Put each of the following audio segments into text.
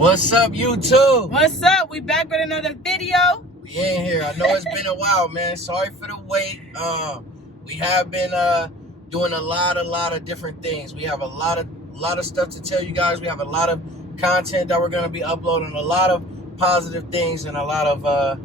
What's up, YouTube? What's up? We back with another video. We in here. I know it's been a while, man. Sorry for the wait. We have been doing a lot of different things. We have a lot of stuff to tell you guys. We have a lot of content that we're gonna be uploading. A lot of positive things and a lot of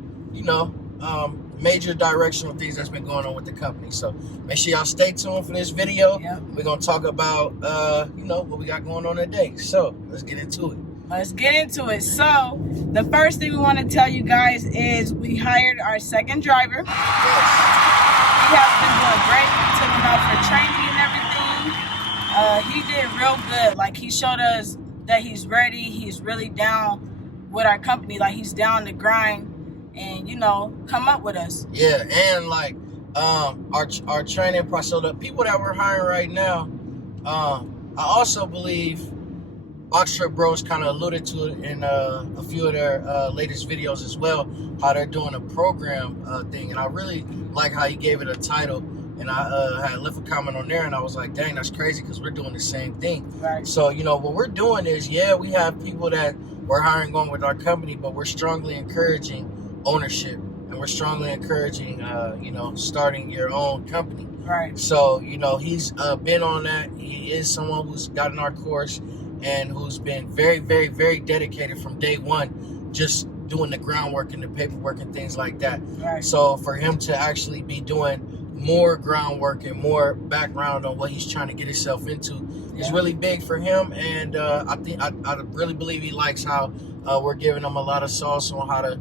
major directional things that's been going on with the company. So make sure y'all stay tuned for this video. Yep. We're gonna talk about what we got going on today. So let's get into it. Let's get into it. So the first thing we want to tell you guys is we hired our second driver. Yes. He has been doing great. We took him out for training and everything. He did real good. Like, he showed us that he's ready. He's really down with our company. Like, he's down to grind and, come up with us. Yeah, and like our training process. So the people that we're hiring right now, I also believe Box Trip Bros kind of alluded to it in a few of their latest videos as well, how they're doing a program thing. And I really like how he gave it a title. And I had left a comment on there, and I was like, dang, that's crazy, because we're doing the same thing. Right. So, what we're doing is, we have people that we're hiring going with our company, but we're strongly encouraging ownership. And we're strongly encouraging, starting your own company. Right. So, he's been on that. He is someone who's gotten our course and who's been very, very, very dedicated from day one, just doing the groundwork and the paperwork and things like that. Right. So for him to actually be doing more groundwork and more background on what he's trying to get himself into is really big for him. And I really believe he likes how we're giving him a lot of sauce on how to,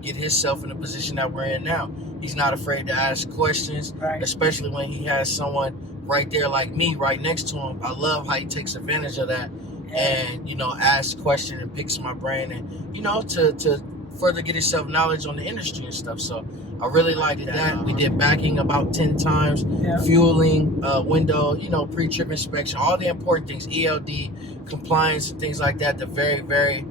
get himself in the position that we're in now. He's not afraid to ask questions, especially when he has someone right there like me right next to him. I love how he takes advantage of that and, asks questions and picks my brain and, to further get himself knowledge on the industry and stuff. So I really liked that. We did backing about 10 times, fueling, window, pre-trip inspection, all the important things, ELD, compliance, and things like that. The very, very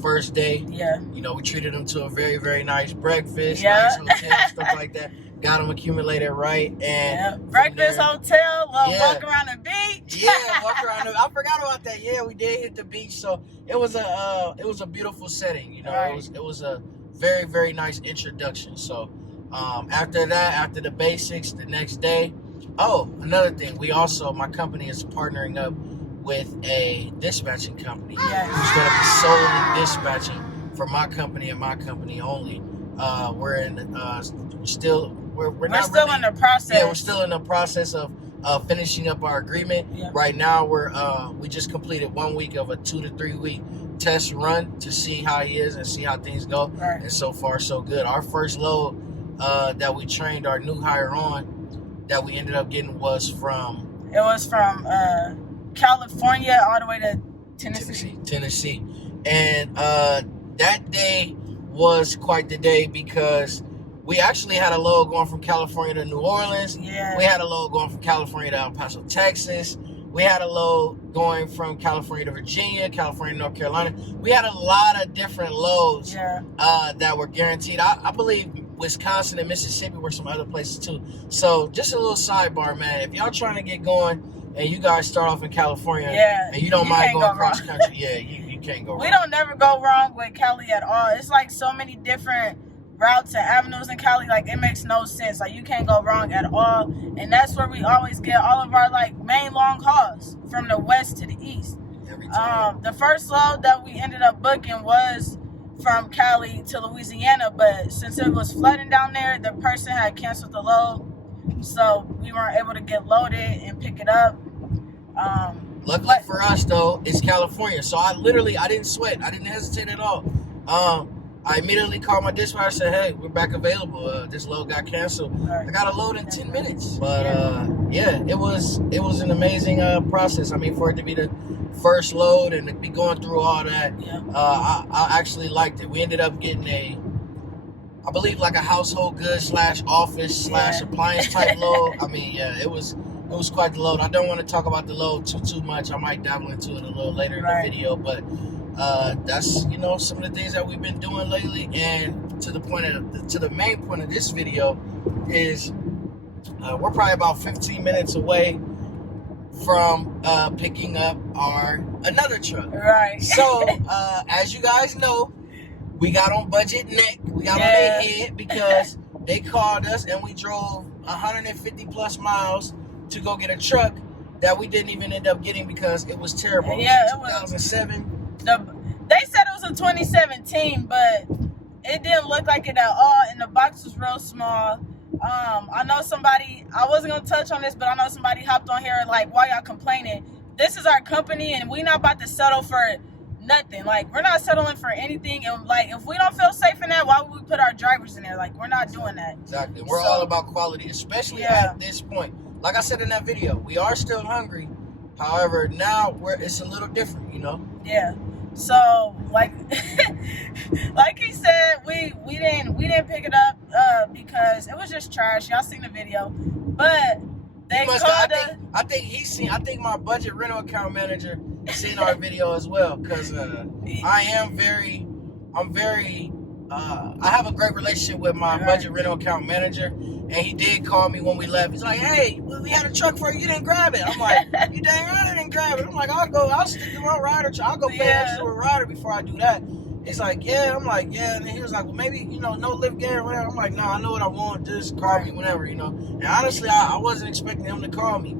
first day, we treated him to a very, very nice breakfast, nice hotel, stuff like that. Got them accumulated right, and breakfast, hotel, walk around the beach. Walk around. I forgot about that. Yeah, we did hit the beach, so it was a beautiful setting. It was a very, very nice introduction. So after that, after the basics, the next day. Oh, another thing, my company is partnering up with a dispatching company who's going to be solely dispatching for my company and my company only. We're still in the process. Yeah, we're still in the process of finishing up our agreement. Yeah. Right now, we just completed 1 week of a 2 to 3 week test run to see how he is and see how things go. Right. And so far, so good. Our first load that we trained our new hire on, that we ended up getting was from California all the way to Tennessee. And that day was quite the day, because we actually had a load going from California to New Orleans. Yeah. We had a load going from California to El Paso, Texas. We had a load going from California to Virginia, California to North Carolina. We had a lot of different loads that were guaranteed. I believe Wisconsin and Mississippi were some other places too. So just a little sidebar, man. If y'all trying to get going and you guys start off in California and you don't mind going cross country, you can't go wrong. We don't never go wrong with Cali at all. It's like so many different routes and avenues in Cali, like it makes no sense. Like, you can't go wrong at all. And that's where we always get all of our main long hauls, from the west to the east. Every time. The first load that we ended up booking was from Cali to Louisiana, but since it was flooding down there, the person had canceled the load, so we weren't able to get loaded and pick it up. Luckily for us, though, it's California, so I didn't sweat. I didn't hesitate at all. I immediately called my dispatcher and said, hey, we're back available. This load got canceled. I got a load in 10 minutes. But it was an amazing process. I mean, for it to be the first load and to be going through all that, I actually liked it. We ended up getting I believe like a household goods / office / appliance type load. I mean, it was quite the load. I don't want to talk about the load too much. I might dabble into it a little later in the video, but that's some of the things that we've been doing lately. And to the main point of this video is we're probably about 15 minutes away from picking up another truck. Right. So as you guys know, we got on budget neck. We got on their head because they called us and we drove 150 plus miles to go get a truck that we didn't even end up getting because it was terrible. Yeah, it was 2007. They said it was a 2017, but it didn't look like it at all, and the box was real small. I know somebody, I wasn't gonna touch on this, but I know somebody hopped on here like, why y'all complaining? This is our company and we not about to settle for nothing. Like, we're not settling for anything, and like, if we don't feel safe in that, why would we put our drivers in there? Like, we're not doing that. Exactly. We're all about quality, especially at this point. Like I said in that video, we are still hungry. However, now it's a little different, you know? Yeah. So like like he said, we didn't pick it up because it was just trash. Y'all seen the video. But they called us. I think my budget rental account manager seen our video as well, because I have a great relationship with my budget rental account manager, and he did call me when we left. He's like, hey, we had a truck for you, you didn't grab it. I'm like, you dang right I didn't grab it. I'm like, I'll stick to my rider. I'll go pay extra with rider before I do that. He's like, yeah. I'm like, yeah. And then he was like, well, maybe, no lift gear, whatever. I'm like, no, I know what I want. Just call me whenever, And honestly, I wasn't expecting him to call me.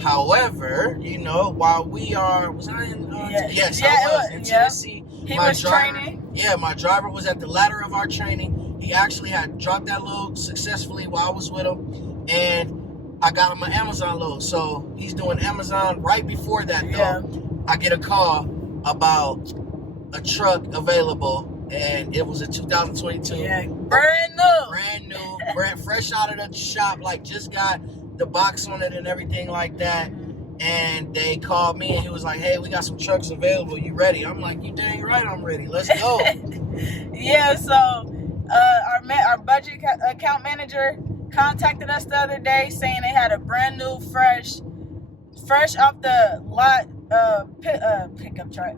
However, while we are, was I in? Yes, I was in Tennessee. He was training. Yeah, my driver was at the ladder of our training. He actually had dropped that load successfully while I was with him, and I got him an Amazon load. So he's doing Amazon. Right before that, though, I get a call about a truck available, and it was a 2022. Yeah, brand new, fresh out of the shop, like just got the box on it and everything like that. And they called me and he was like, hey, we got some trucks available, you ready? I'm like, you dang right I'm ready, let's go. Yeah, so our budget account manager contacted us the other day saying they had a brand new fresh off the lot pickup truck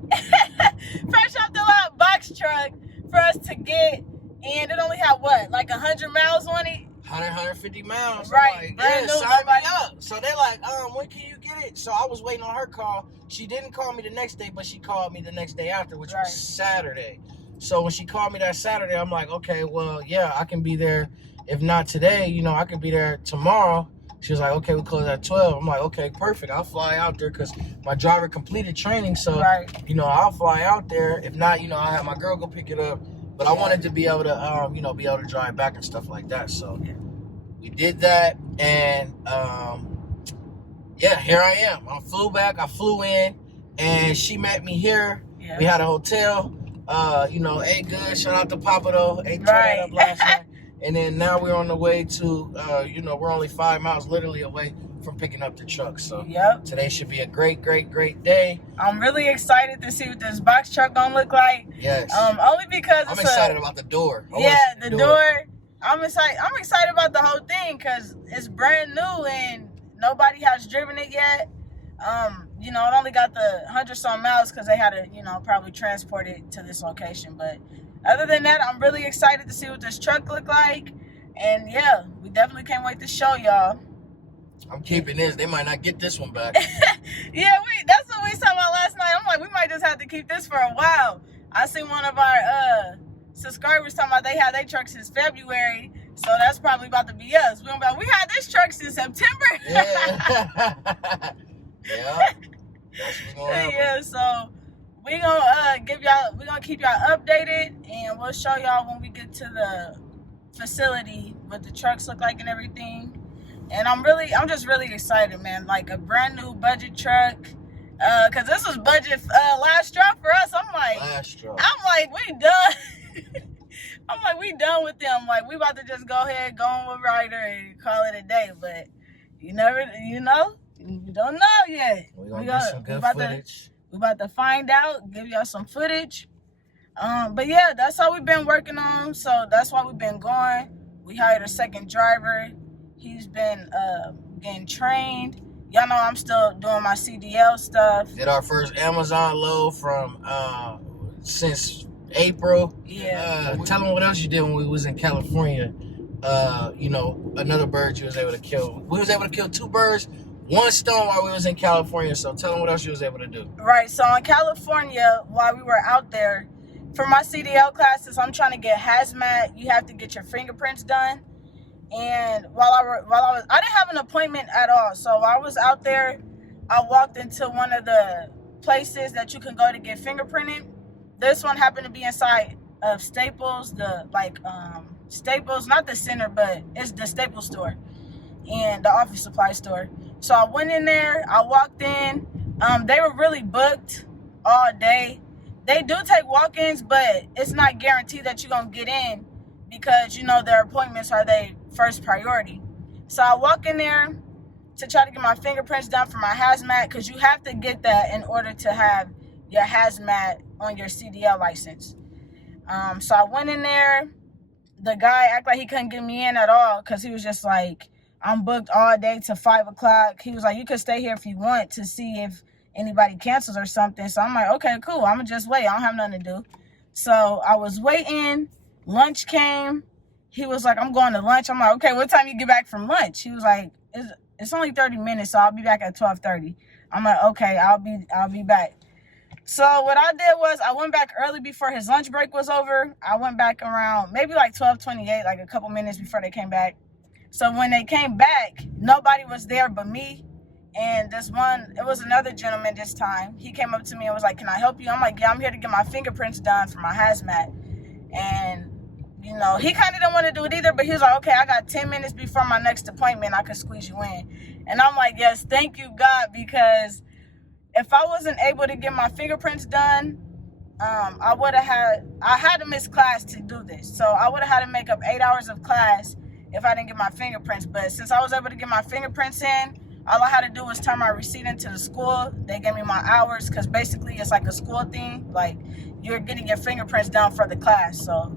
fresh off the lot box truck for us to get, and it only had like 100 miles on it. 150 miles. Right. Like, sign me up. So they're like, when can you get it? So I was waiting on her call. She didn't call me the next day, but she called me the next day after, which was Saturday. So when she called me that Saturday, I'm like, okay, well, yeah, I can be there. If not today, I can be there tomorrow. She was like, okay, we close at 12. I'm like, okay, perfect. I'll fly out there because my driver completed training. So, I'll fly out there. If not, I'll have my girl go pick it up. But I wanted to be able to, be able to drive back and stuff like that. So we did that, and here I am. I flew back. I flew in, and she met me here. Yeah. We had a hotel. Ate good. Shout out to Papa though. Ate that up last night. And then now we're on the way to, we're only 5 miles literally away from picking up the truck. So today should be a great, great, great day. I'm really excited to see what this box truck gonna look like. Yes. Only because I'm excited about the door. The door. I'm excited about the whole thing because it's brand new and nobody has driven it yet. It only got the 100-some miles because they had to, probably transport it to this location. But other than that, I'm really excited to see what this truck look like. And we definitely can't wait to show y'all. I'm keeping this. They might not get this one back. That's what we talked about last night. I'm like, we might just have to keep this for a while. I seen one of our subscribers talking about they had their truck since February, so that's probably about to be us. We had this truck since September. Yeah. That's what's going on. Yeah, so we're gonna keep y'all updated, and we'll show y'all when we get to the facility what the trucks look like and everything. And I'm just really excited, man. Like a brand new budget truck. Cause this was budget last drop for us. I'm like, we done. I'm like, we done with them. Like, we about to just go ahead, go on with Ryder and call it a day. But you don't know yet. We got some good footage. We about to find out, give y'all some footage. But yeah, that's all we've been working on. So that's why we've been going. We hired a second driver. He's been getting trained. Y'all know I'm still doing my CDL stuff. Did our first Amazon load from since April. Yeah. Tell them what else you did when we was in California. Another bird you was able to kill. We was able to kill 2 birds, one stone while we was in California. So tell them what else you was able to do. Right. So in California, while we were out there, for my CDL classes, I'm trying to get hazmat. You have to get your fingerprints done. And I didn't have an appointment at all. So while I was out there, I walked into one of the places that you can go to get fingerprinted. This one happened to be inside of Staples, Staples, not the center, but it's the Staples store and the office supply store. So I went in there, I walked in. They were really booked all day. They do take walk-ins, but it's not guaranteed that you're going to get in because, you know, their appointments are their first priority. So I walk in there to try to get my fingerprints done for my hazmat because you have to get that in order to have your hazmat on your CDL license. So I went in there. The guy acted like he couldn't get me in at all because he was just like, I'm booked all day till 5 o'clock. He was like, you could stay here if you want to see if anybody cancels or something. So I'm like, okay, cool. I'm going to just wait. I don't have nothing to do. So I was waiting. Lunch came. He was like, I'm going to lunch. I'm like, okay, what time you get back from lunch? He was like, it's only 30 minutes, so I'll be back at 12:30. I'm like, okay, I'll be back. So what I did was I went back early before his lunch break was over. I went back around maybe like 12:28, like a couple minutes before they came back. So when they came back, nobody was there but me. And it was another gentleman this time. He came up to me and was like, can I help you? I'm like, yeah, I'm here to get my fingerprints done for my hazmat. And, you know, he kind of didn't want to do it either, but he was like, okay, I got 10 minutes before my next appointment. I could squeeze you in. And I'm like, yes, thank you, God, because if I wasn't able to get my fingerprints done, I had to miss class to do this. So I would have had to make up 8 hours of class if I didn't get my fingerprints. But since I was able to get my fingerprints in, all I had to do was turn my receipt into the school. They gave me my hours because basically it's like a school thing. Like you're getting your fingerprints done for the class. So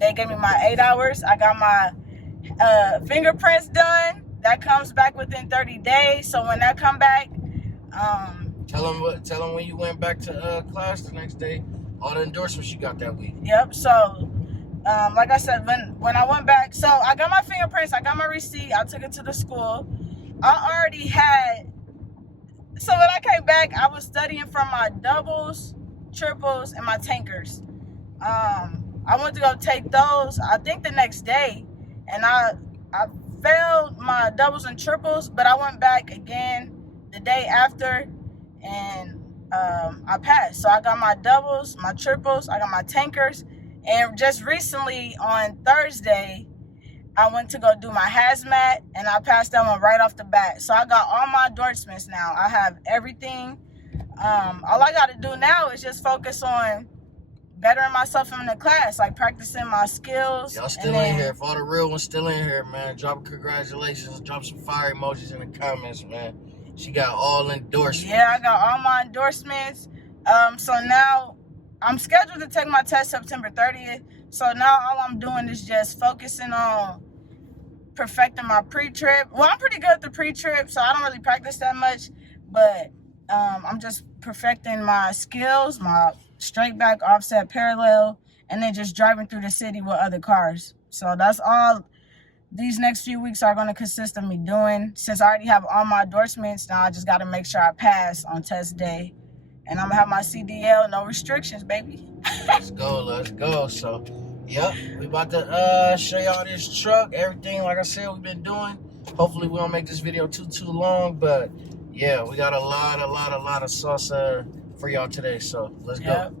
they gave me my 8 hours. I got my fingerprints done. That comes back within 30 days. So when that come back, tell them when you went back to class the next day, all the endorsements you got that week. Yep. So like I said, when I went back, so I got my fingerprints, I got my receipt, I took it to the school. I already had, so when I came back, I was studying from my doubles, triples, and my tankers. I went to go take those, I think the next day, and I failed my doubles and triples, but I went back again the day after, and I passed. So I got my doubles, my triples, I got my tankers, and just recently on Thursday, I went to go do my hazmat, and I passed that one right off the bat. So I got all my endorsements now. I have everything. All I got to do now is just focus on bettering myself in the class, like practicing my skills. Y'all still in here. If all the real ones still in here, man, drop congratulations. Drop some fire emojis in the comments, man. She got all endorsements. Yeah, I got all my endorsements. So now I'm scheduled to take my test September 30th. So now all I'm doing is just focusing on perfecting my pre-trip. Well, I'm pretty good at the pre-trip, so I don't really practice that much. But I'm just perfecting my skills, my straight back, offset, parallel, and then just driving through the city with other cars. So that's all these next few weeks are going to consist of me doing. Since I already have all my endorsements, now I just got to make sure I pass on test day. And I'm going to have my CDL, no restrictions, baby. Let's go. So, yep, we about to show y'all this truck, everything, like I said, we've been doing. Hopefully we don't make this video too long, but yeah, we got a lot of sauce for y'all today, so let's go.